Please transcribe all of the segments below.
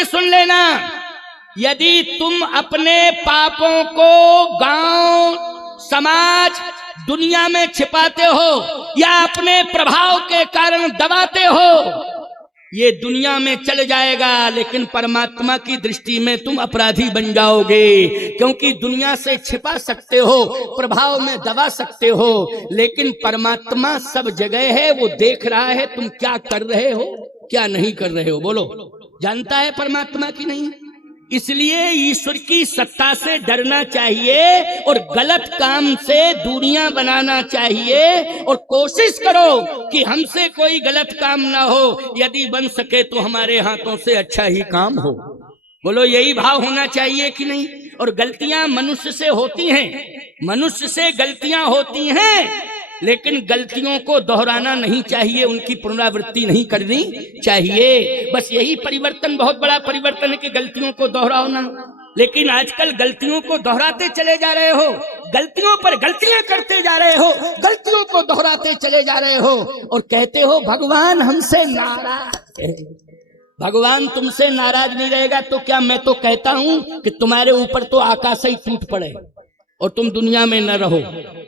के सुन लेना, यदि तुम अपने पापों को गांव, समाज, दुनिया में छिपाते हो या अपने प्रभाव के कारण दबाते हो, ये दुनिया में चल जाएगा, लेकिन परमात्मा की दृष्टि में तुम अपराधी बन जाओगे। क्योंकि दुनिया से छिपा सकते हो, प्रभाव में दबा सकते हो, लेकिन परमात्मा सब जगह है, वो देख रहा है तुम क्या कर रहे हो, क्या नहीं कर रहे हो। बोलो, जानता है परमात्मा की नहीं? इसलिए ईश्वर की सत्ता से डरना चाहिए और गलत काम से दूरियां बनाना चाहिए, और कोशिश करो कि हमसे कोई गलत काम ना हो, यदि बन सके तो हमारे हाथों से अच्छा ही काम हो। बोलो, यही भाव होना चाहिए कि नहीं? और गलतियां मनुष्य से होती हैं, मनुष्य से गलतियां होती हैं, लेकिन गलतियों को दोहराना नहीं चाहिए, उनकी पुनरावृत्ति नहीं करनी चाहिए। बस यही परिवर्तन, बहुत बड़ा परिवर्तन है कि गलतियों को दोहराओ ना। लेकिन आजकल गलतियों को दोहराते चले जा रहे हो, गलतियों पर गलतियां करते जा रहे हो, गलतियों को दोहराते चले जा रहे हो, और कहते हो भगवान हमसे नाराज है। भगवान तुमसे नाराज नहीं रहेगा तो क्या? मैं तो कहता हूं कि तुम्हारे ऊपर तो आकाश ही टूट पड़े और तुम दुनिया में न रहो,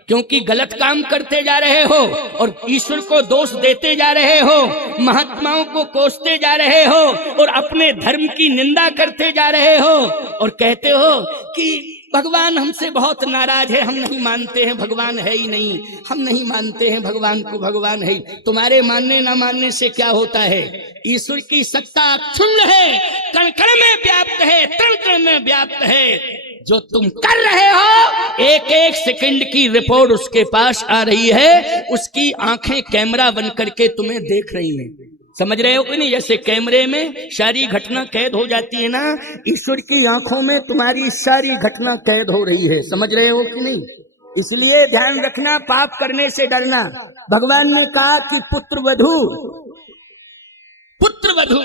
क्योंकि गलत काम करते जा रहे हो और ईश्वर को दोष देते जा रहे हो, महात्माओं को कोसते जा रहे हो और अपने धर्म की निंदा करते जा रहे हो, और कहते हो कि भगवान हमसे बहुत नाराज है, हम नहीं मानते हैं, भगवान है ही नहीं, हम नहीं मानते हैं भगवान को, भगवान है। तुम्हारे मानने ना मानने से क्या होता है? ईश्वर की सत्ता क्षुण्ण है, कण कण में व्याप्त है, तन तन में व्याप्त है। जो तुम कर रहे हो, एक एक सेकंड की रिपोर्ट उसके पास आ रही है, उसकी आंखें कैमरा बन करके तुम्हें देख रही हैं। समझ रहे हो कि नहीं? जैसे कैमरे में सारी घटना कैद हो जाती है ना, ईश्वर की आंखों में तुम्हारी सारी घटना कैद हो रही है। समझ रहे हो कि नहीं? इसलिए ध्यान रखना, पाप करने से डरना। भगवान ने कहा कि पुत्र वधू, पुत्र वधू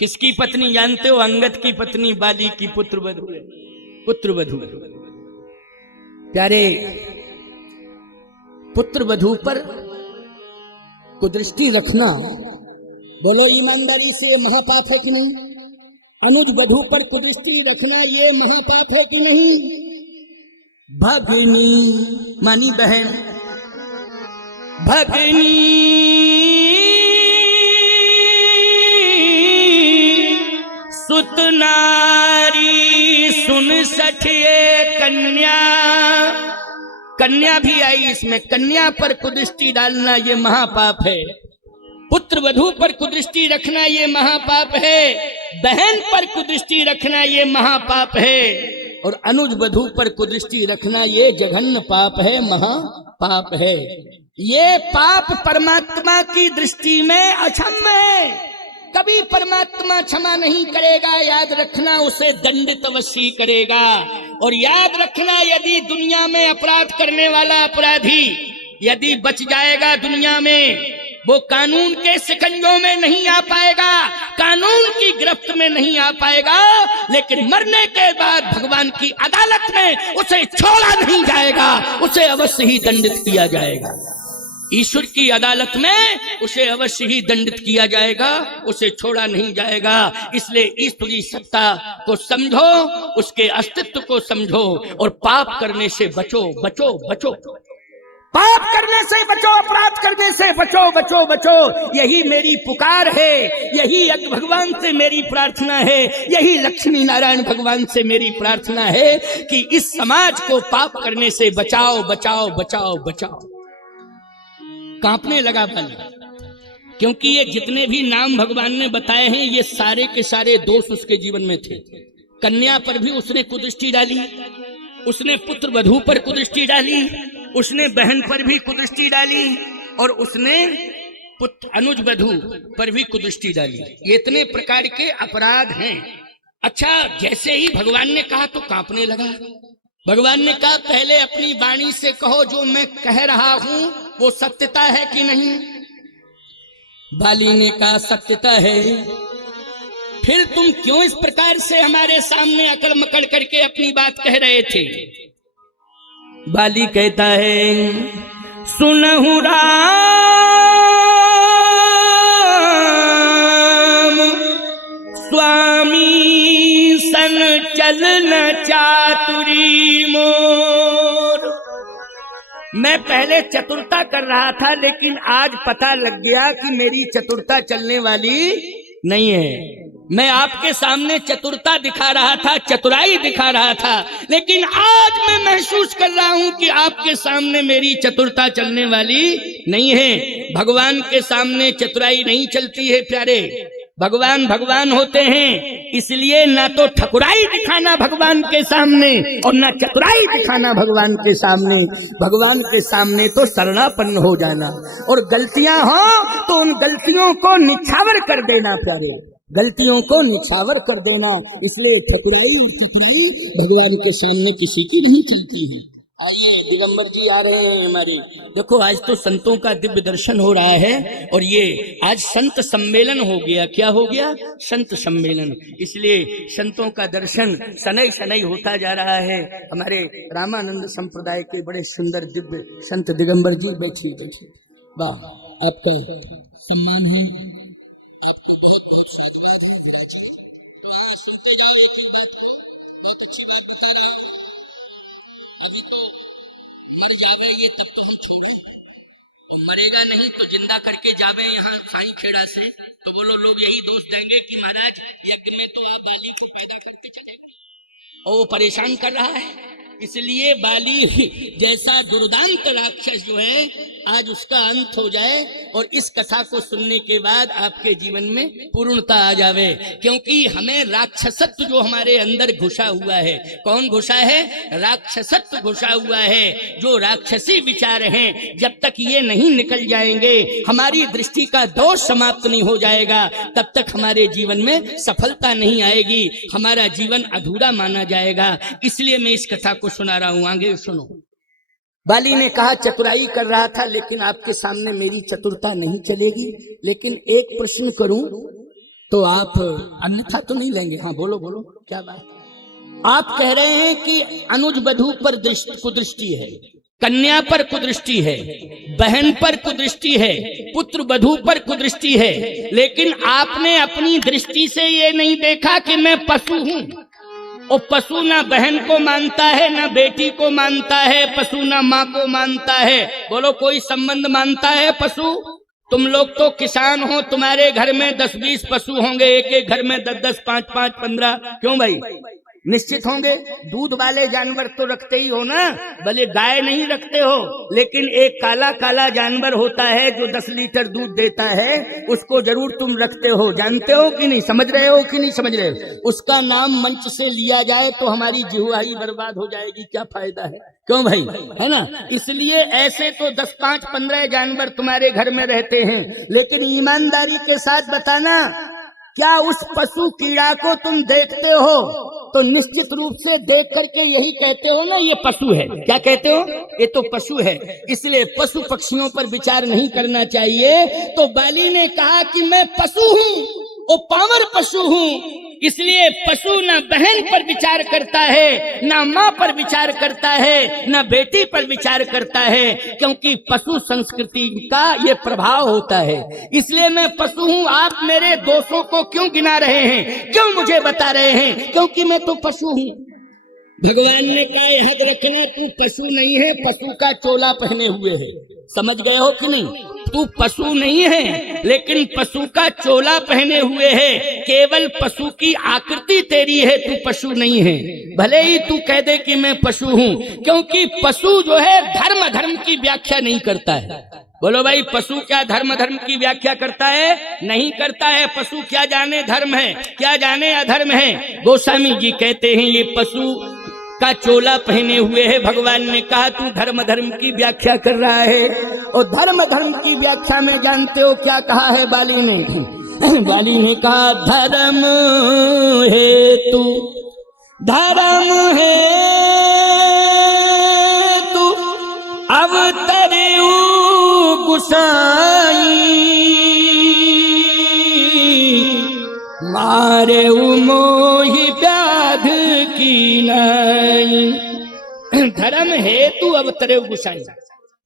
किसकी पत्नी जानते हो? अंगद की पत्नी बाली की पुत्र वधू है, पुत्र वधू। प्यारे, पुत्र वधू पर कुदृष्टि रखना, बोलो ईमानदारी से, ये महापाप है कि नहीं? अनुज वधू पर कुदृष्टि रखना ये महापाप है कि नहीं? भगनी मानी बहन, भगनी सुत नारी सुन सठिए कन्या, कन्या भी आई इसमें, कन्या पर कुदृष्टि डालना ये महापाप है। पुत्र वधू पर कुदृष्टि रखना ये महापाप है, बहन पर कुदृष्टि रखना ये महापाप है, और अनुज वधू पर कुदृष्टि रखना ये जघन्य पाप है, महापाप है। ये पाप परमात्मा की दृष्टि में अक्षम्य है, कभी परमात्मा क्षमा नहीं करेगा। याद रखना, उसे दंडित अवश्य करेगा। और याद रखना, यदि दुनिया में अपराध करने वाला अपराधी यदि बच जाएगा दुनिया में, वो कानून के शिकंजों में नहीं आ पाएगा, कानून की गिरफ्त में नहीं आ पाएगा, लेकिन मरने के बाद भगवान की अदालत में उसे छोड़ा नहीं जाएगा, उसे अवश्य ही दंडित किया जाएगा। ईश्वर की अदालत में उसे अवश्य ही दंडित किया जाएगा, उसे छोड़ा नहीं जाएगा। इसलिए ईश्वर की सत्ता को समझो, उसके अस्तित्व को समझो, और पाप करने से बचो, बचो, बचो। पाप करने से बचो, अपराध करने से बचो, बचो, बचो। यही मेरी पुकार है, यही भगवान से मेरी प्रार्थना है, यही लक्ष्मी नारायण भगवान से मेरी प्रार्थना है कि इस समाज को पाप करने से बचाओ, बचाओ, बचाओ, बचाओ। कांपने लगा बल, क्योंकि ये जितने भी नाम भगवान ने बताए हैं, ये सारे के सारे दोष उसके जीवन में थे। कन्या पर भी उसने कुदृष्टि डाली, उसने पुत्र वधू पर कुदृष्टि डाली, उसने बहन पर भी कुदृष्टि डाली, और उसने पुत्र अनुज वधू पर भी कुदृष्टि डाली। ये इतने प्रकार के अपराध हैं। अच्छा, जैसे ही भगवान ने कहा तो कांपने लगा। भगवान ने कहा, पहले अपनी वाणी से कहो, जो मैं कह रहा हूं वो सत्यता है कि नहीं? बाली ने कहा, सत्यता है। फिर तुम क्यों इस प्रकार से हमारे सामने अकड़ मकड़ करके अपनी बात कह रहे थे? बाली कहता है, सुनहु राम स्वामी सन चलन चातुरी मोर। मैं पहले चतुरता कर रहा था, लेकिन आज पता लग गया कि मेरी चतुरता चलने वाली नहीं है। मैं आपके सामने चतुरता दिखा रहा था, चतुराई दिखा रहा था, लेकिन आज मैं महसूस कर रहा हूं कि आपके सामने मेरी चतुरता चलने वाली नहीं है। भगवान के सामने चतुराई नहीं चलती है प्यारे। भगवान भगवान होते हैं, इसलिए ना तो ठकुराई दिखाना भगवान के सामने और ना चतुराई दिखाना भगवान के सामने। भगवान के सामने तो शरणापन्न हो जाना, और गलतियां हो तो उन गलतियों को निछावर कर देना प्यारे, गलतियों को निछावर कर देना। इसलिए ठकुराई और चतुराई भगवान के सामने किसी की नहीं चलती है। आइए दिगंबर जी आ रहे हैं हमारे। देखो आज तो संतों का दिव्य दर्शन हो रहा है, और ये आज संत सम्मेलन हो गया। क्या हो गया? संत सम्मेलन। इसलिए संतों का दर्शन शनै शनै होता जा रहा है। हमारे रामानंद संप्रदाय के बड़े सुंदर दिव्य संत दिगंबर जी बैठिए बैठिए। वाह, आपका सम्मान है, आपको बहुत बहुत साधुवाद है। विराजिए तो यहाँ सुनते जाओ एक ही बात को। बहुत अच्छी बात बता रहा हूँ। अभी तो मर जावे ये तब तो हम छोड़ा, और मरेगा नहीं तो जिंदा करके जावे यहाँ साईं खेड़ा से, तो बोलो लोग यही दोष देंगे कि महाराज यज्ञ में तो आप बाली को पैदा करते चले, और वो परेशान कर रहा है। इसलिए बाली जैसा दुर्दांत राक्षस जो है आज उसका अंत हो जाए, और इस कथा को सुनने के बाद आपके जीवन में पूर्णता आ जावे। क्योंकि हमें राक्षसत्व जो हमारे अंदर घुसा हुआ है, कौन घुसा है? राक्षसत्व घुसा हुआ है। जो राक्षसी विचार हैं, जब तक ये नहीं निकल जाएंगे, हमारी दृष्टि का दोष समाप्त नहीं हो जाएगा, तब तक हमारे जीवन में सफलता नहीं आएगी, हमारा जीवन अधूरा माना जाएगा। इसलिए मैं इस कथा को सुना रहा हूं, आगे सुनो। बाली ने कहा चतुराई कर रहा था, लेकिन आपके सामने मेरी चतुरता नहीं चलेगी। लेकिन एक प्रश्न करूं तो आप अन्यथा तो नहीं लेंगे? हाँ बोलो बोलो, क्या बात? आप कह रहे हैं कि अनुज वधू पर कुदृष्टि है, कन्या पर कुदृष्टि है, बहन पर कुदृष्टि है, पुत्र वधू पर कुदृष्टि है, लेकिन आपने अपनी दृष्टि से ये नहीं देखा कि मैं पशु हूं। और पशु ना बहन को मानता है, ना बेटी को मानता है, पशु ना माँ को मानता है। बोलो कोई संबंध मानता है पशु? तुम लोग तो किसान हो, तुम्हारे घर में 10-20 पशु होंगे, एक एक घर में 10-10, 5-5, 15, क्यों भाई? निश्चित होंगे। दूध वाले जानवर तो रखते ही हो ना, भले गाय नहीं रखते हो, लेकिन एक काला काला जानवर होता है जो 10 लीटर दूध देता है, उसको जरूर तुम रखते हो। जानते हो कि नहीं? समझ रहे हो कि नहीं समझ रहे हो? उसका नाम मंच से लिया जाए तो हमारी जिह्वा बर्बाद हो जाएगी, क्या फायदा है? क्यों भाई, है ना? इसलिए ऐसे तो 10, 5, 15 जानवर तुम्हारे घर में रहते हैं, लेकिन ईमानदारी के साथ बताना, क्या उस पशु कीड़ा को तुम देखते हो? तो निश्चित रूप से देख करके यही कहते हो ना, ये पशु है। क्या कहते हो? ये तो पशु है। इसलिए पशु पक्षियों पर विचार नहीं करना चाहिए। तो बाली ने कहा कि मैं पशु हूँ, वो पावर पशु हूँ। इसलिए पशु ना बहन पर विचार करता है, ना माँ पर विचार करता है, ना बेटी पर विचार करता है, क्योंकि पशु संस्कृति का ये प्रभाव होता है। इसलिए मैं पशु हूँ। आप मेरे दोषों को क्यों गिना रहे हैं, क्यों मुझे बता रहे हैं? क्योंकि मैं तो पशु हूँ। भगवान ने कहा याद रखना, तू पशु नहीं है, पशु का चोला पहने हुए है। समझ गए हो कि नहीं? तू पशु नहीं है, लेकिन पशु का चोला पहने हुए है। केवल पशु की आकृति तेरी है, तू पशु नहीं है। भले ही तू कह दे कि मैं पशु हूँ, क्योंकि पशु जो है धर्म की व्याख्या नहीं करता है। बोलो भाई, पशु क्या धर्म की व्याख्या करता है? नहीं करता है। पशु क्या जाने धर्म है, क्या जाने अधर्म है। गोस्वामी जी कहते हैं ये पशु का चोला पहने हुए है। भगवान ने कहा तू धर्म की व्याख्या कर रहा है। और धर्म की व्याख्या में जानते हो क्या कहा है बाली ने? बाली ने कहा धर्म है तू, धर्म है तू अवतरे गुसाई, मारे मोहि व्याध की नहीं। धर्म हेतु अवतरे गुसाई।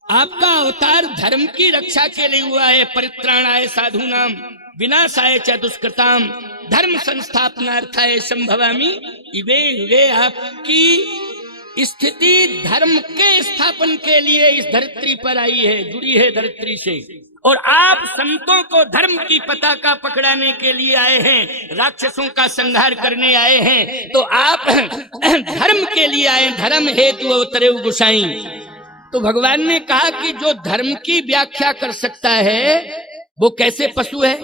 आपका अवतार धर्म की रक्षा के लिए हुआ है। परित्राणाय साधूनाम विनाशाय च दुष्कृताम धर्म संस्थापनार्थाय संभवामि युगे युगे। आपकी स्थिति धर्म के स्थापन के लिए इस धरती पर आई है, जुड़ी है धरती से। और आप संतों को धर्म की पताका पकड़ाने के लिए आए हैं, राक्षसों का संहार करने आए हैं। तो आप धर्म के लिए आए, धर्म हेतु अवतरे गोसाई। तो भगवान ने कहा कि जो धर्म की व्याख्या कर सकता है वो कैसे पशु है।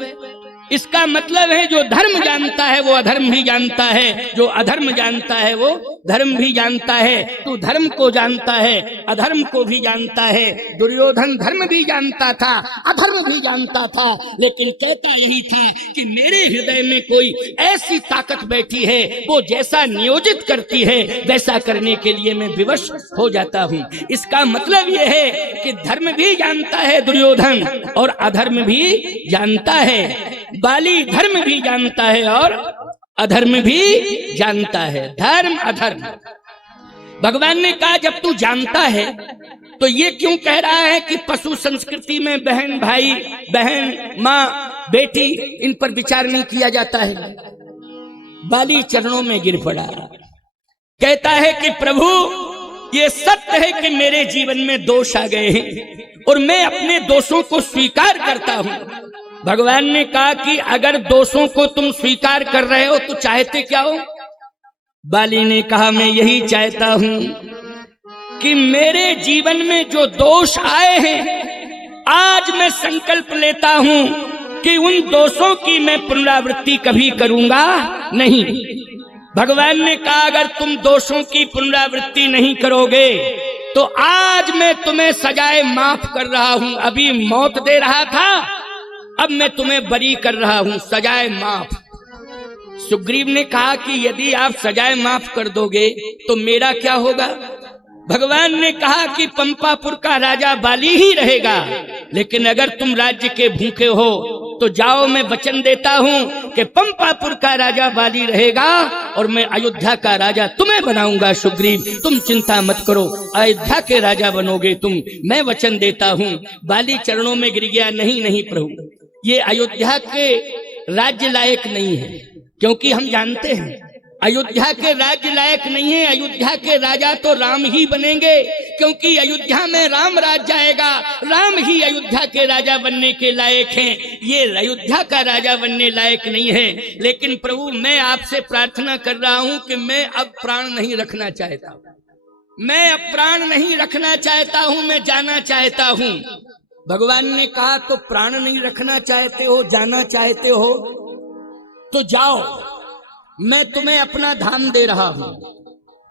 इसका मतलब है जो धर्म जानता है वो अधर्म भी जानता है, जो अधर्म जानता है वो धर्म भी जानता है। तू धर्म को जानता है, अधर्म को भी जानता है। दुर्योधन धर्म भी जानता था, अधर्म भी जानता था, लेकिन कहता यही था कि मेरे हृदय में कोई ऐसी ताकत बैठी है, वो जैसा नियोजित करती है वैसा करने के लिए मैं विवश हो जाता हूँ। इसका मतलब यह है कि धर्म भी जानता है दुर्योधन, और अधर्म भी जानता है। बाली धर्म भी जानता है और अधर्म भी जानता है। धर्म अधर्म भगवान ने कहा जब तू जानता है तो ये क्यों कह रहा है कि पशु संस्कृति में बहन भाई, बहन माँ बेटी, इन पर विचार नहीं किया जाता है। बाली चरणों में गिर पड़ा, कहता है कि प्रभु ये सत्य है कि मेरे जीवन में दोष आ गए हैं और मैं अपने दोषों को स्वीकार करता हूं। भगवान ने कहा कि अगर दोषों को तुम स्वीकार कर रहे हो तो चाहते क्या हो। बाली ने कहा मैं यही चाहता हूं कि मेरे जीवन में जो दोष आए हैं आज मैं संकल्प लेता हूं कि उन दोषों की मैं पुनरावृत्ति कभी करूंगा नहीं। भगवान ने कहा अगर तुम दोषों की पुनरावृत्ति नहीं करोगे तो आज मैं तुम्हें सजाए माफ कर रहा हूं। अभी मौत दे रहा था, अब मैं तुम्हें बरी कर रहा हूं, सजाए माफ। सुग्रीव ने कहा कि यदि आप सजाए माफ कर दोगे तो मेरा क्या होगा। भगवान ने कहा कि पंपापुर का राजा बाली ही रहेगा, लेकिन अगर तुम राज्य के भूखे हो तो जाओ, मैं वचन देता हूं कि पंपापुर का राजा बाली रहेगा और मैं अयोध्या का राजा तुम्हें बनाऊंगा। सुग्रीव तुम चिंता मत करो, अयोध्या के राजा बनोगे तुम, मैं वचन देता हूं। बाली चरणों में गिर गया, नहीं नहीं प्रभु, ये अयोध्या के राज्य लायक नहीं है, क्योंकि हम जानते हैं अयोध्या के राज्य लायक नहीं है। अयोध्या के राजा तो राम ही बनेंगे, क्योंकि अयोध्या में राम राज जाएगा, राम ही अयोध्या के राजा बनने के लायक हैं। ये अयोध्या का राजा बनने लायक नहीं है। लेकिन प्रभु मैं आपसे प्रार्थना कर रहा हूं कि मैं अब प्राण नहीं रखना चाहता, मैं अब प्राण नहीं रखना चाहता हूं, मैं जाना चाहता हूं। भगवान ने कहा तो प्राण नहीं रखना चाहते हो, जाना चाहते हो तो जाओ, मैं तुम्हें अपना धाम दे रहा हूं।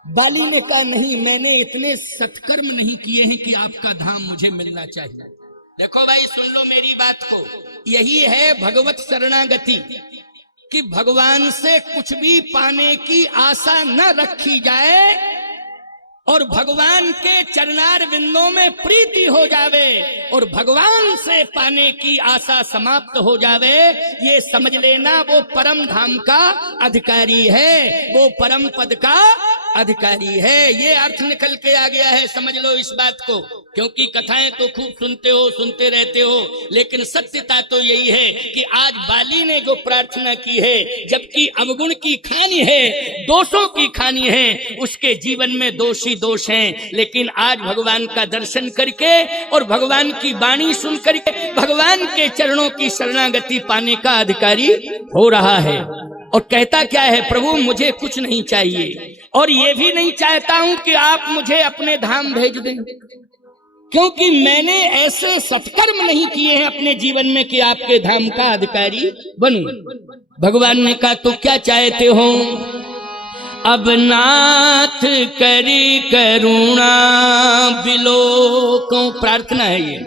बाली ने कहा नहीं, मैंने इतने सत्कर्म नहीं किए हैं कि आपका धाम मुझे मिलना चाहिए। देखो भाई सुन लो मेरी बात को, यही है भगवत शरणागति कि भगवान से कुछ भी पाने की आशा न रखी जाए और भगवान के चरणार बिंदों में प्रीति हो जावे और भगवान से पाने की आशा समाप्त हो जावे। ये समझ लेना वो परम धाम का अधिकारी है, वो परम पद का अधिकारी है। ये अर्थ निकल के आ गया है, समझ लो इस बात को। क्योंकि कथाएं तो खूब सुनते हो, सुनते रहते हो, लेकिन सत्यता तो यही है कि आज बाली ने जो प्रार्थना की है, जबकि अवगुण की खानी है, दोषों की खानी है, उसके जीवन में दोष ही दोष हैं। लेकिन आज भगवान का दर्शन करके और भगवान की वाणी सुन करके भगवान के चरणों की शरणागति पाने का अधिकारी हो रहा है। और कहता क्या है, प्रभु मुझे कुछ नहीं चाहिए और ये भी नहीं चाहता हूं कि आप मुझे अपने धाम भेज दें, क्योंकि मैंने ऐसे सत्कर्म नहीं किए हैं अपने जीवन में कि आपके धाम का अधिकारी बनूं। भगवान ने कहा तो क्या चाहते हो। अब नाथ करी करुणा बिलोको, प्रार्थना है ये।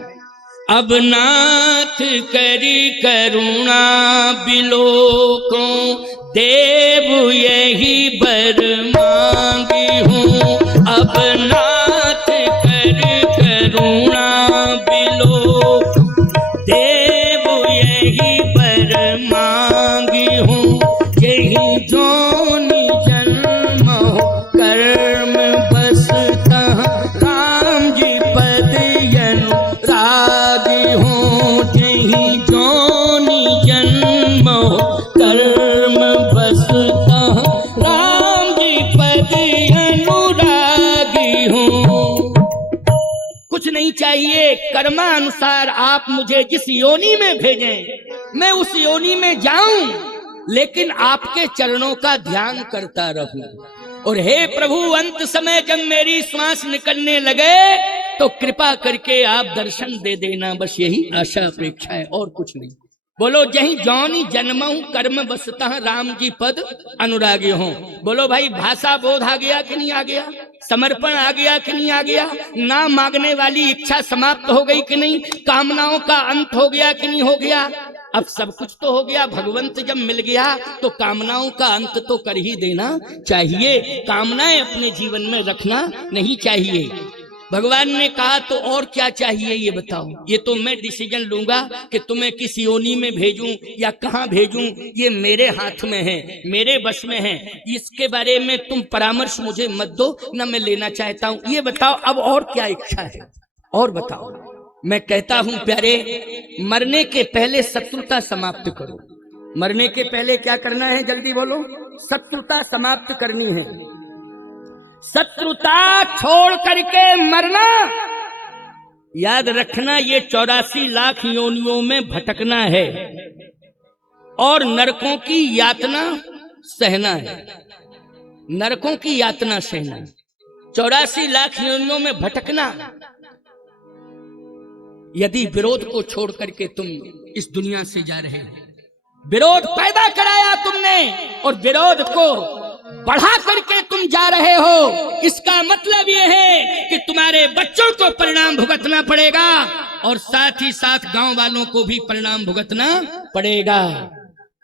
अब नाथ करी करुणा बिलोको, देव यही बर मांगी हूँ। अब नाथ कर करुणा बिलोको, देव यही बर मांगी हूँ। यही जोनि जन्म हो कर्म बसता, राम जी पद यन बसता राम जी पद अनुरागी हूँ। कुछ नहीं चाहिए, कर्मानुसार आप मुझे जिस योनि में भेजें मैं उस योनि में जाऊं, लेकिन आपके चरणों का ध्यान करता रहूं। और हे प्रभु, अंत समय जब मेरी श्वास निकलने लगे तो कृपा करके आप दर्शन दे देना, बस यही आशा अपेक्षा है और कुछ नहीं। बोलो जहीं जौनी जन्महूं कर्म बसता राम जी पद अनुरागी हो। बोलो भाई, भाषा बोध आ गया कि नहीं आ गया? समर्पण आ गया कि नहीं आ गया? ना मांगने वाली इच्छा समाप्त हो गई कि नहीं? कामनाओं का अंत हो गया कि नहीं हो गया? अब सब कुछ तो हो गया। भगवंत जब मिल गया तो कामनाओं का अंत तो कर ही देना चाहिए। कामनाएं अपने जीवन में रखना नहीं चाहिए। भगवान ने कहा तो और क्या चाहिए ये बताओ। ये तो मैं डिसीजन लूंगा कि तुम्हें किस योनि में भेजूं या कहां भेजूं, ये मेरे हाथ में है, मेरे बस में है। इसके बारे में तुम परामर्श मुझे मत दो, ना मैं लेना चाहता हूं। ये बताओ अब और क्या इच्छा है, और बताओ। मैं कहता हूं प्यारे, मरने के पहले शत्रुता समाप्त करो। मरने के पहले क्या करना है, जल्दी बोलो। शत्रुता समाप्त करनी है। शत्रुता छोड़ करके मरना। याद रखना, ये 84 लाख योनियों में भटकना है और नरकों की यातना सहना है। नरकों की यातना सहना, 84 लाख योनियों में भटकना। यदि विरोध को छोड़ करके तुम इस दुनिया से जा रहे हो, विरोध पैदा कराया तुमने और विरोध को बढ़ा करके तुम जा रहे हो, इसका मतलब यह है कि तुम्हारे बच्चों को परिणाम भुगतना पड़ेगा और साथ ही साथ गांव वालों को भी परिणाम भुगतना पड़ेगा।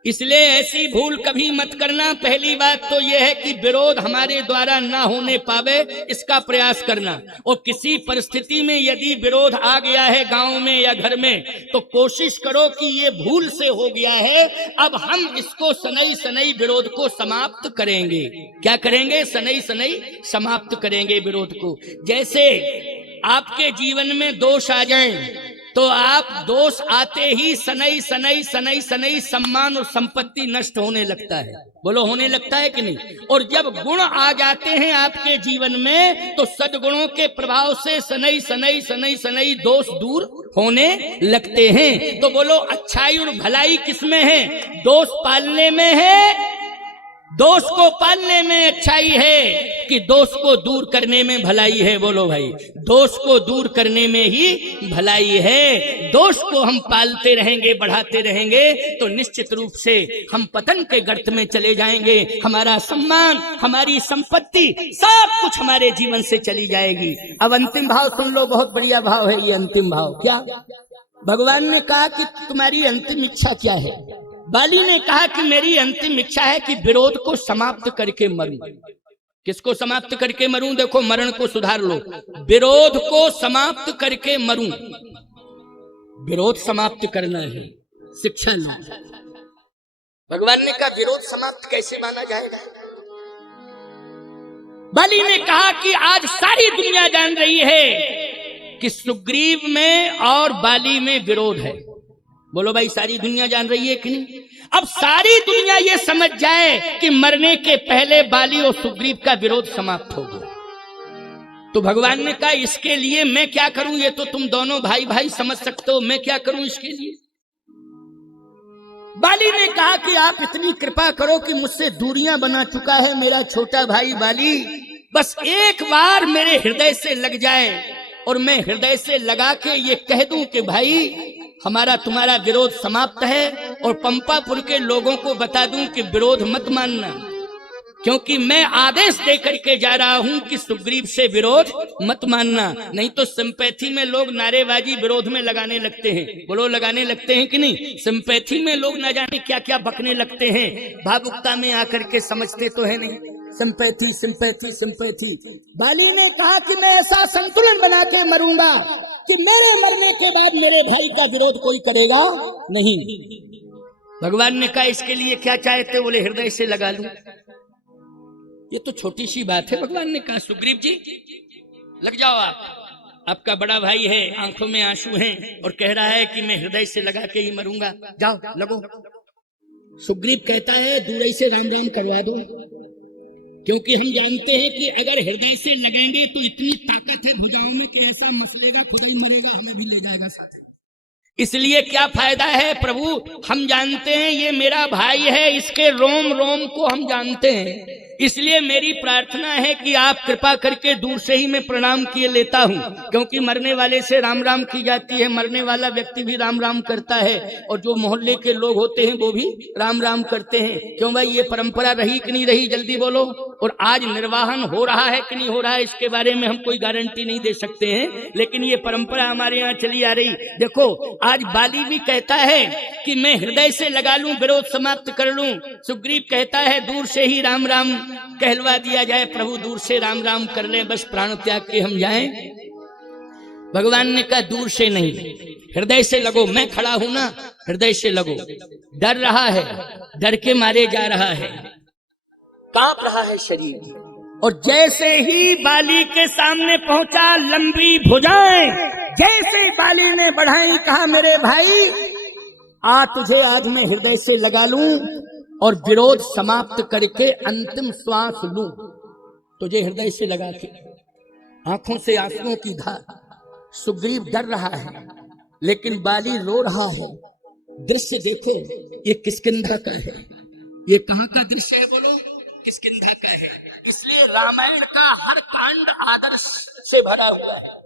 इसलिए ऐसी भूल कभी मत करना। पहली बात तो यह है कि विरोध हमारे द्वारा ना होने पावे, इसका प्रयास करना। और किसी परिस्थिति में यदि विरोध आ गया है गांव में या घर में, तो कोशिश करो कि ये भूल से हो गया है, अब हम इसको सनई सनई विरोध को समाप्त करेंगे। क्या करेंगे? सनई सनई समाप्त करेंगे विरोध को। जैसे आपके जीवन में दोष आ जाए तो आप दोष आते ही सनई सनई सनई सनई सम्मान और संपत्ति नष्ट होने लगता है। बोलो, होने लगता है कि नहीं? और जब गुण आ जाते हैं आपके जीवन में तो सद्गुणों के प्रभाव से सनई सनई सनई सनई दोष दूर होने लगते हैं। तो बोलो, अच्छाई और भलाई किसमें है? दोष पालने में है। दोष को पालने में अच्छाई है कि दोष को दूर करने में भलाई है? बोलो भाई, दोष को दूर करने में ही भलाई है। दोष को हम पालते रहेंगे, बढ़ाते रहेंगे तो निश्चित रूप से हम पतन के गर्त में चले जाएंगे। हमारा सम्मान, हमारी संपत्ति, सब कुछ हमारे जीवन से चली जाएगी। अब अंतिम भाव सुन लो, बहुत बढ़िया भाव है ये अंतिम भाव। क्या भगवान ने कहा कि तुम्हारी अंतिम इच्छा क्या है? बाली ने कहा कि मेरी अंतिम इच्छा है कि विरोध को समाप्त करके मरूं। किसको समाप्त करके मरूं? देखो, मरण को सुधार लो। विरोध को समाप्त करके मरूं। विरोध समाप्त करना है, शिक्षा लो। भगवान ने कहा विरोध समाप्त कैसे माना जाएगा? बाली ने कहा कि आज सारी दुनिया जान रही है कि सुग्रीव में और बाली में विरोध है। बोलो भाई, सारी दुनिया जान रही है कि नहीं? अब सारी दुनिया ये समझ जाए कि मरने के पहले बाली और सुग्रीव का विरोध समाप्त हो गया। तो भगवान ने कहा इसके लिए मैं क्या करूं? ये तो तुम दोनों भाई भाई समझ सकते हो, मैं क्या करूं इसके लिए? बाली ने कहा कि आप इतनी कृपा करो कि मुझसे दूरियां बना चुका है मेरा छोटा भाई बाली, बस एक बार मेरे हृदय से लग जाए और मैं हृदय से लगा के ये कह दूं कि भाई हमारा तुम्हारा विरोध समाप्त है, और पंपापुर के लोगों को बता दूं कि विरोध मत मानना, क्योंकि मैं आदेश दे करके जा रहा हूं कि सुग्रीव से विरोध मत मानना। नहीं तो सिंपैथी में लोग नारेबाजी विरोध में लगाने लगते हैं। बोलो, लगाने लगते हैं कि नहीं? सिंपैथी में लोग न जाने क्या क्या बकने लगते हैं, भावुकता में आकर के समझते तो है नहीं। Sympathy sympathy sympathy. बाली ने कहा कि मैं ऐसा संतुलन बना के मरूंगा कि मेरे मरने के बाद मेरे भाई का विरोध कोई करेगा नहीं। भगवान ने कहा इसके लिए क्या चाहते? बोले, हृदय से लगा लूं। ये तो छोटी सी बात है। भगवान ने कहा सुग्रीव जी लग जाओ, आपका बड़ा भाई है, आंखों में आंसू हैं और कह रहा है कि मैं हृदय से लगा के ही मरूंगा, जाओ लगो। सुग्रीव कहता है दूर से राम राम करवा दो, क्योंकि हम जानते हैं कि अगर हृदय से लगेंगे तो इतनी ताकत है भुजाओं में कि ऐसा मसलेगा, खुदा ही मरेगा, हमें भी ले जाएगा साथ। इसलिए क्या फायदा है प्रभु, हम जानते हैं ये मेरा भाई है, इसके रोम रोम को हम जानते हैं, इसलिए मेरी प्रार्थना है कि आप कृपा करके दूर से ही मैं प्रणाम किए लेता हूं, क्योंकि मरने वाले से राम राम की जाती है, मरने वाला व्यक्ति भी राम राम करता है, और जो मोहल्ले के लोग होते हैं वो भी राम राम करते हैं। क्यों भाई, ये परंपरा रही कि नहीं रही, जल्दी बोलो। और आज निर्वाहन हो रहा है कि नहीं हो रहा है, इसके बारे में हम कोई गारंटी नहीं दे सकते हैं, लेकिन ये परंपरा हमारे यहाँ चली आ रही। देखो आज बाली भी कहता है कि मैं हृदय से लगा लूं, विरोध समाप्त कर लूं। सुग्रीव कहता है दूर से ही राम राम कहलवा दिया जाए। प्रभु दूर से राम राम कर ले, बस प्राण त्याग के हम जाएं। भगवान ने कहा दूर से नहीं, हृदय से लगो, मैं खड़ा हूं ना, हृदय से लगो। डर रहा है, डर के मारे जा रहा है, कांप रहा है शरीर, और जैसे ही बाली के सामने पहुंचा, लंबी भुजाएं जैसे बाली ने बढ़ाई, कहा मेरे भाई आ तुझे आज मैं हृदय से लगा लूं और विरोध समाप्त करके अंतिम श्वास लूं, तुझे हृदय से लगा के। आंखों से आंसुओं की धार। सुग्रीव डर रहा है, लेकिन बाली रो रहा है। दृश्य देखो, ये किष्किंधा का है, ये कहां का दृश्य है बोलो, किष्किंधा का है। इसलिए रामायण का हर कांड आदर्श से भरा हुआ है,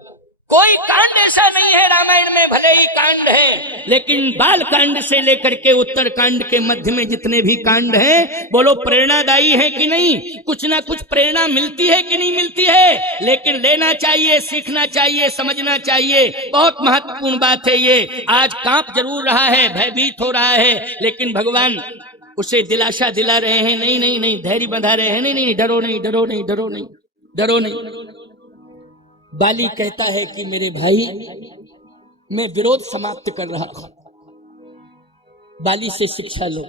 कोई कांड ऐसा नहीं है रामायण में, भले ही कांड है, लेकिन बाल कांड से लेकर के उत्तर कांड के मध्य में जितने भी कांड हैं, बोलो प्रेरणादायी है कि नहीं, कुछ ना कुछ प्रेरणा मिलती है कि नहीं मिलती है। लेकिन लेना चाहिए, सीखना चाहिए, समझना चाहिए, बहुत महत्वपूर्ण बात है ये। आज कांप जरूर रहा है, भयभीत हो रहा है, लेकिन भगवान उसे दिलासा दिला रहे हैं, नहीं नहीं नहीं, धैर्य बंधा रहे हैं, नहीं नहीं, डरो नहीं, डरो नहीं, डरो नहीं, डरो नहीं। बाली कहता है कि मेरे भाई मैं विरोध समाप्त कर रहा हूं। बाली से शिक्षा लो,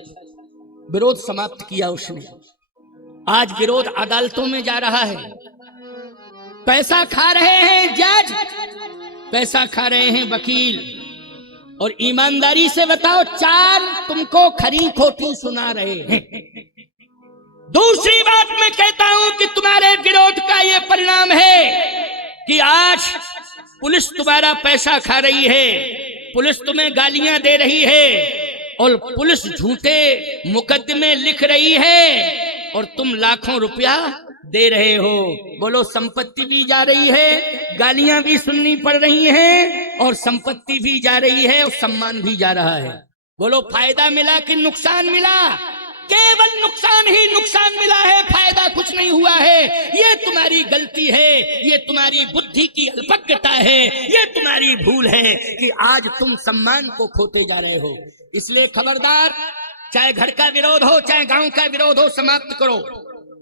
विरोध समाप्त किया उसने। आज विरोध अदालतों में जा रहा है, पैसा खा रहे हैं जज, पैसा खा रहे हैं वकील, और ईमानदारी से बताओ चार तुमको खरी खोटी सुना रहे हैं। दूसरी बात मैं कहता हूं कि तुम्हारे विरोध का यह परिणाम है कि आज पुलिस तुम्हारा पैसा खा रही है, पुलिस तुम्हें गालियां दे रही है, और पुलिस झूठे मुकदमे लिख रही है, और तुम लाखों रुपया दे रहे हो। बोलो संपत्ति भी जा रही है, गालियां भी सुननी पड़ रही हैं, और संपत्ति भी जा रही है, और सम्मान भी जा रहा है। बोलो फायदा मिला कि नुकसान मिला? केवल नुकसान ही नुकसान मिला है, फायदा कुछ नहीं हुआ है। ये तुम्हारी गलती है, ये तुम्हारी बुद्धि की अल्पज्ञता है, ये तुम्हारी भूल है कि आज तुम सम्मान को खोते जा रहे हो। इसलिए खबरदार, चाहे घर का विरोध हो, चाहे गांव का विरोध हो, समाप्त करो।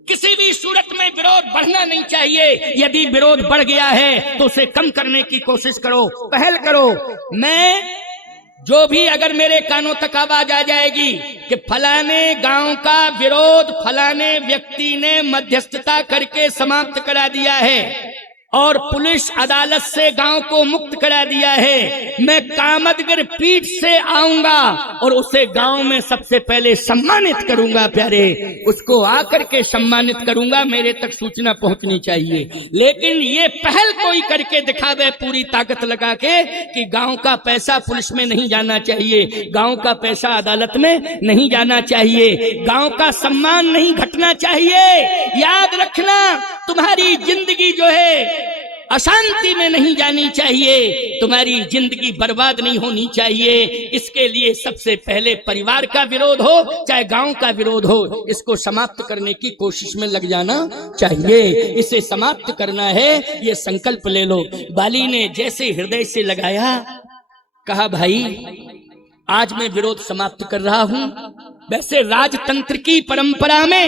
किसी भी सूरत में विरोध बढ़ना नहीं चाहिए। यदि विरोध बढ़ गया है तो उसे कम करने की कोशिश करो, पहल करो। मैं जो भी अगर मेरे कानों तक आवाज आ जाएगी कि फलाने गांव का विरोध फलाने व्यक्ति ने मध्यस्थता करके समाप्त करा दिया है और पुलिस अदालत से गांव को मुक्त करा दिया है, मैं कामदगिर पीठ से आऊंगा और उसे गांव में सबसे पहले सम्मानित करूंगा। प्यारे, उसको आकर के सम्मानित करूंगा, मेरे तक सूचना पहुंचनी चाहिए। लेकिन ये पहल कोई करके दिखावे पूरी ताकत लगा के कि गांव का पैसा पुलिस में नहीं जाना चाहिए, गांव का पैसा अदालत में नहीं जाना चाहिए, गांव का सम्मान नहीं घटना चाहिए। याद रखना, तुम्हारी जिंदगी जो है अशांति में नहीं जानी चाहिए, तुम्हारी जिंदगी बर्बाद नहीं होनी चाहिए। इसके लिए सबसे पहले परिवार का विरोध हो चाहे गांव का विरोध हो, इसको समाप्त करने की कोशिश में लग जाना चाहिए। इसे समाप्त करना है, ये संकल्प ले लो। बाली ने जैसे हृदय से लगाया, कहा भाई आज मैं विरोध समाप्त कर रहा हूं। वैसे राजतंत्र की परंपरा में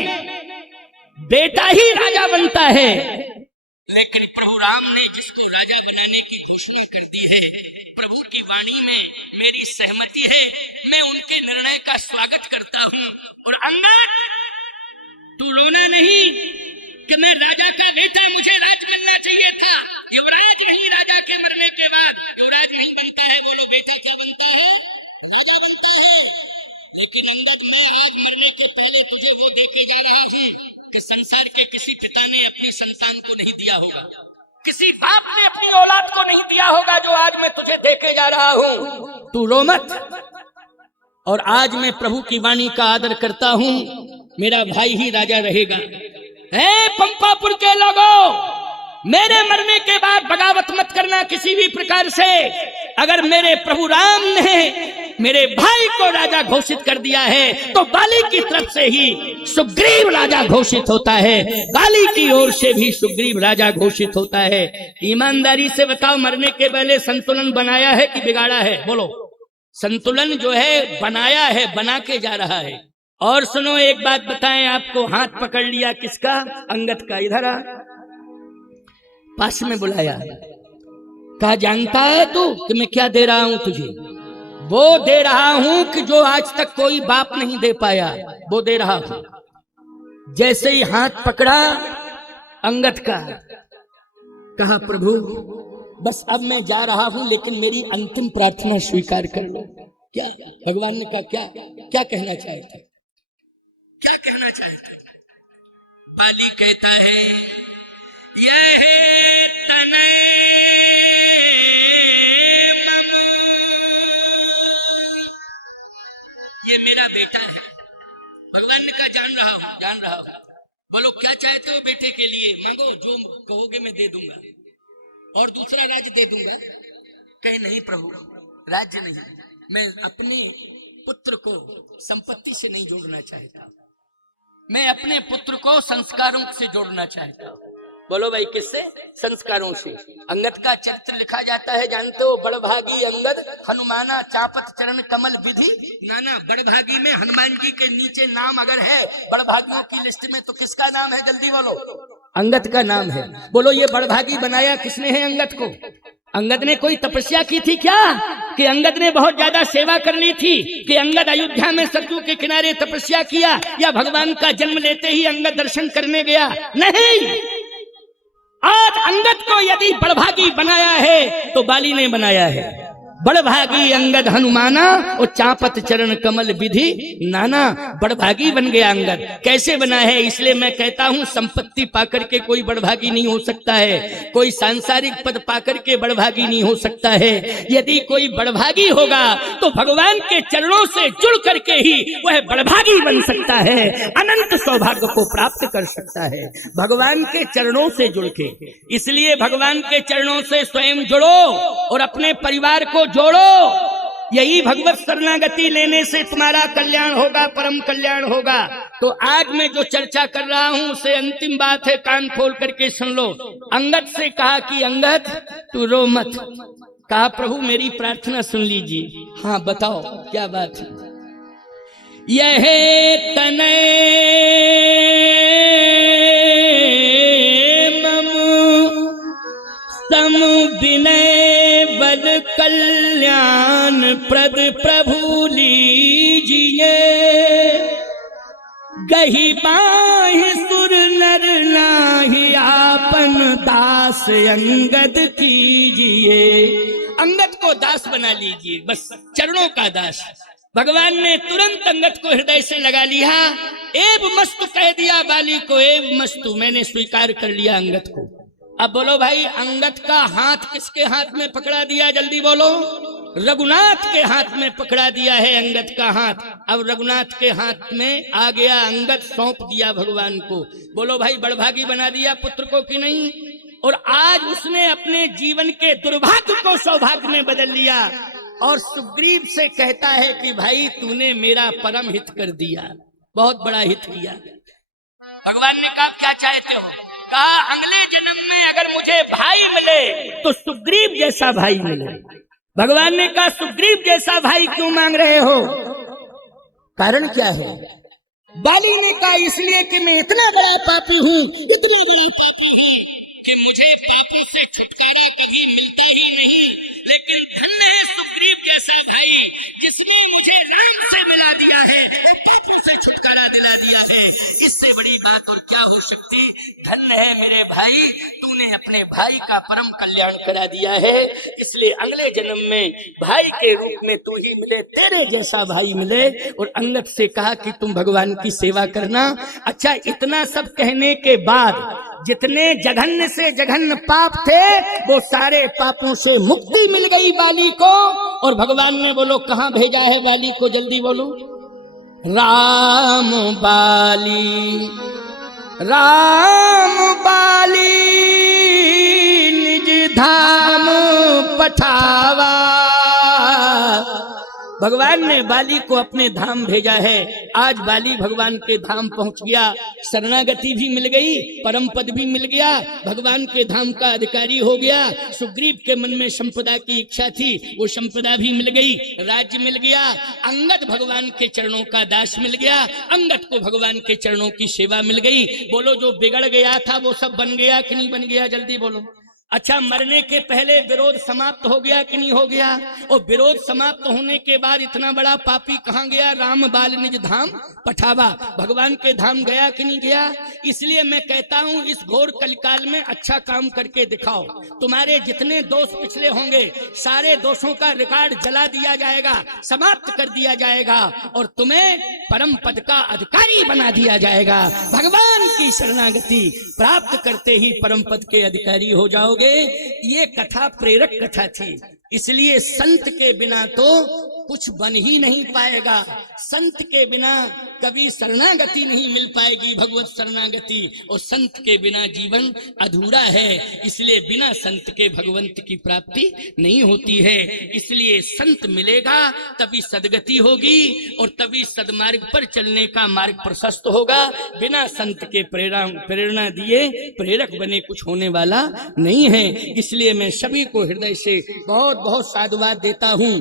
बेटा ही राजा बनता है, लेकिन प्रभु राम ने जिसको राजा बनाने की घोषणा कर दी है, प्रभु की वाणी में मेरी सहमति है, मैं उनके निर्णय का स्वागत करता हूं। और अंगद, तू रोना नहीं कि मैं राजा का बेटा, मुझे राज बनना चाहिए था। युवराज नहीं राजा के मरने के बाद युवराज नहीं बनता है, बोलो बेटे क्या बनता है? कि संसार के किसी पिता ने अपनी संतान को नहीं दिया होगा, किसी बाप ने अपनी औलाद को नहीं दिया होगा जो आज मैं तुझे देके जा रहा हूं। तू रो मत। और आज मैं प्रभु की वाणी का आदर करता हूं, मेरा भाई ही राजा रहेगा। हे पंपापुर के लोगों, मेरे मरने के बाद बगावत मत करना किसी भी प्रकार से। अगर मेरे प्रभु राम ने मेरे भाई को राजा घोषित कर दिया है तो बाली की तरफ से ही सुग्रीव राजा घोषित होता है, बाली की ओर से भी सुग्रीव राजा घोषित होता है। ईमानदारी से बताओ, मरने के पहले संतुलन बनाया है कि बिगाड़ा है? बोलो। संतुलन जो है बनाया है, बना के जा रहा है। और सुनो, एक बात बताएं आपको, हाथ पकड़ लिया किसका? अंगद का। इधर आ, पास में बुलाया, कहा जानता है तू कि मैं क्या दे रहा हूं तुझे? वो दे रहा हूं कि जो आज तक कोई बाप नहीं दे पाया, वो दे रहा हूं। जैसे ही हाथ पकड़ा अंगद का, कहा प्रभु बस अब मैं जा रहा हूं, लेकिन मेरी अंतिम प्रार्थना स्वीकार कर लो। क्या भगवान ने कहा? क्या क्या कहना चाहते, क्या कहना चाहते? बाली कहता है, यह तने मम, ये मेरा बेटा है। भगवान ने कहा जान रहा हूं, जान रहा हूं। बोलो क्या चाहते हो बेटे के लिए? मांगो, जो कहोगे मैं दे दूंगा, और दूसरा राज्य दे दूंगा। कहे नहीं प्रभु, राज्य नहीं, मैं अपने पुत्र को संपत्ति से नहीं जोड़ना चाहता, मैं अपने पुत्र को संस्कारों से जोड़ना चाहता हूं। बोलो भाई किससे? संस्कारों से। अंगद का चरित्र लिखा जाता है, जानते हो? बड़भागी अंगद हनुमाना चापत चरण कमल विधि नाना। बड़भागी में हनुमान जी के नीचे नाम अगर है बड़भागियों की लिस्ट में तो किसका नाम है? जल्दी बोलो। अंगद का नाम है। बोलो ये बड़भागी बनाया किसने है अंगद को? अंगद ने कोई तपस्या की थी क्या? कि अंगद ने बहुत ज्यादा सेवा कर ली थी? कि अंगद अयोध्या में सरयू के किनारे तपस्या किया? या भगवान का जन्म लेते ही अंगद दर्शन करने गया? नहीं। आज अंगद को यदि बड़भागी बनाया है तो बाली ने बनाया है। बड़भागी अंगद हनुमाना और चापत चरण कमल विधि नाना। बड़भागी बन गया अंगद। कैसे बना है? इसलिए मैं कहता हूं संपत्ति पाकर के कोई बड़भागी नहीं हो सकता है, कोई सांसारिक पद पाकर के बड़भागी नहीं हो सकता है। यदि कोई बड़भागी होगा तो भगवान के चरणों से जुड़ करके ही वह बड़भागी बन सकता है, अनंत सौभाग्य को प्राप्त कर सकता है भगवान के चरणों से जुड़ के। इसलिए भगवान के चरणों से स्वयं जुड़ो और अपने परिवार को जोड़ो। यही भगवत शरणागति लेने से तुम्हारा कल्याण होगा, परम कल्याण होगा। तो आज मैं जो चर्चा कर रहा हूं उसे अंतिम बात है, कान खोल करके सुन लो। अंगद से कहा कि अंगद तू रो मत। कहा प्रभु मेरी प्रार्थना सुन लीजिए। हाँ बताओ क्या बात है? यह तने मम सम विनय बल कल्याण प्रद प्रभु लीजिए, गही बाहि सुर नर नाही आपन दास अंगद कीजिए। अंगद को दास बना लीजिए, बस चरणों का दास। भगवान ने तुरंत अंगद को हृदय से लगा लिया। एव मस्तु कह दिया बाली को, एव मस्तु, मैंने स्वीकार कर लिया अंगद को। अब बोलो भाई अंगद का हाथ किसके हाथ में पकड़ा दिया? जल्दी बोलो। रघुनाथ के हाथ में पकड़ा दिया है अंगद का हाथ। अब रघुनाथ के हाथ में आ गया अंगद, सौंप दिया भगवान को। बोलो भाई बड़भागी बना दिया पुत्र को कि नहीं? और आज उसने अपने जीवन के दुर्भाग्य को सौभाग्य में बदल लिया और सुग्रीव से कहता है कि भाई तूने मेरा परम हित कर दिया, बहुत बड़ा हित किया। भगवान ने कहा क्या चाहते हो? कहा अगले जन्म में अगर मुझे भाई मिले तो सुग्रीव जैसा भाई मिले। भगवान ने कहा सुग्रीव जैसा भाई क्यों मांग रहे हो? कारण क्या है? बाली ने कहा इसलिए कि मैं इतना बड़ा पापी हूँ, इतनी बड़ी कि मुझे पापों से छुटकारा कभी मिलता ही नहीं। लेकिन धन्य है सुग्रीव जैसा भाई जिसने मुझे राम से मिला दिया है। से छुटकारा दिला दिया है। इससे बड़ी बात और क्या हो सकती। धन्य है मेरे भाई, तूने अपने भाई का परम कल्याण करा दिया है। इसलिए अगले जन्म में भाई के रूप में तू ही मिले, तेरे जैसा भाई मिले। और अंगद से कहा कि तुम भगवान की सेवा करना। अच्छा, इतना सब कहने के बाद जितने जघन्य से जघन्य पाप थे वो सारे पापों से मुक्ति मिल गई बाली को। और भगवान ने बोलो कहां भेजा है बाली को, जल्दी बोलो। राम बाली, राम बाली निज धाम पठावा। भगवान ने बाली को अपने धाम भेजा है। आज बाली भगवान के धाम पहुंच गया, शरणागति भी मिल गई, परम पद भी मिल गया, भगवान के धाम का अधिकारी हो गया। सुग्रीव के मन में संपदा की इच्छा थी, वो संपदा भी मिल गई, राज्य मिल गया। अंगद भगवान के चरणों का दास मिल गया, अंगद को भगवान के चरणों की सेवा मिल गई। बोलो, जो बिगड़ गया था वो सब बन गया कि नहीं बन गया, जल्दी बोलो। अच्छा, मरने के पहले विरोध समाप्त हो गया कि नहीं हो गया। और विरोध समाप्त होने के बाद इतना बड़ा पापी कहां गया, राम बाल निज धाम पठावा, भगवान के धाम गया कि नहीं गया। इसलिए मैं कहता हूं इस घोर कलिकाल में अच्छा काम करके दिखाओ। तुम्हारे जितने दोष पिछले होंगे सारे दोषों का रिकॉर्ड जला दिया जाएगा, समाप्त कर दिया जाएगा और तुम्हें परम पद का अधिकारी बना दिया जाएगा। भगवान की शरणागति प्राप्त करते ही परम पद के अधिकारी हो जाओ। ये कथा प्रेरक कथा थी, इसलिए संत के बिना तो कुछ बन ही नहीं पाएगा। संत के बिना कभी शरणागति नहीं मिल पाएगी, भगवत शरणागति, और संत के बिना जीवन अधूरा है। इसलिए बिना संत के भगवंत की प्राप्ति नहीं होती है। इसलिए संत मिलेगा तभी सदगति होगी और तभी सदमार्ग पर चलने का मार्ग प्रशस्त होगा। बिना संत के प्रेरणा दिए प्रेरक बने कुछ होने वाला नहीं है। इसलिए मैं सभी को हृदय से बहुत बहुत साधुवाद देता हूँ।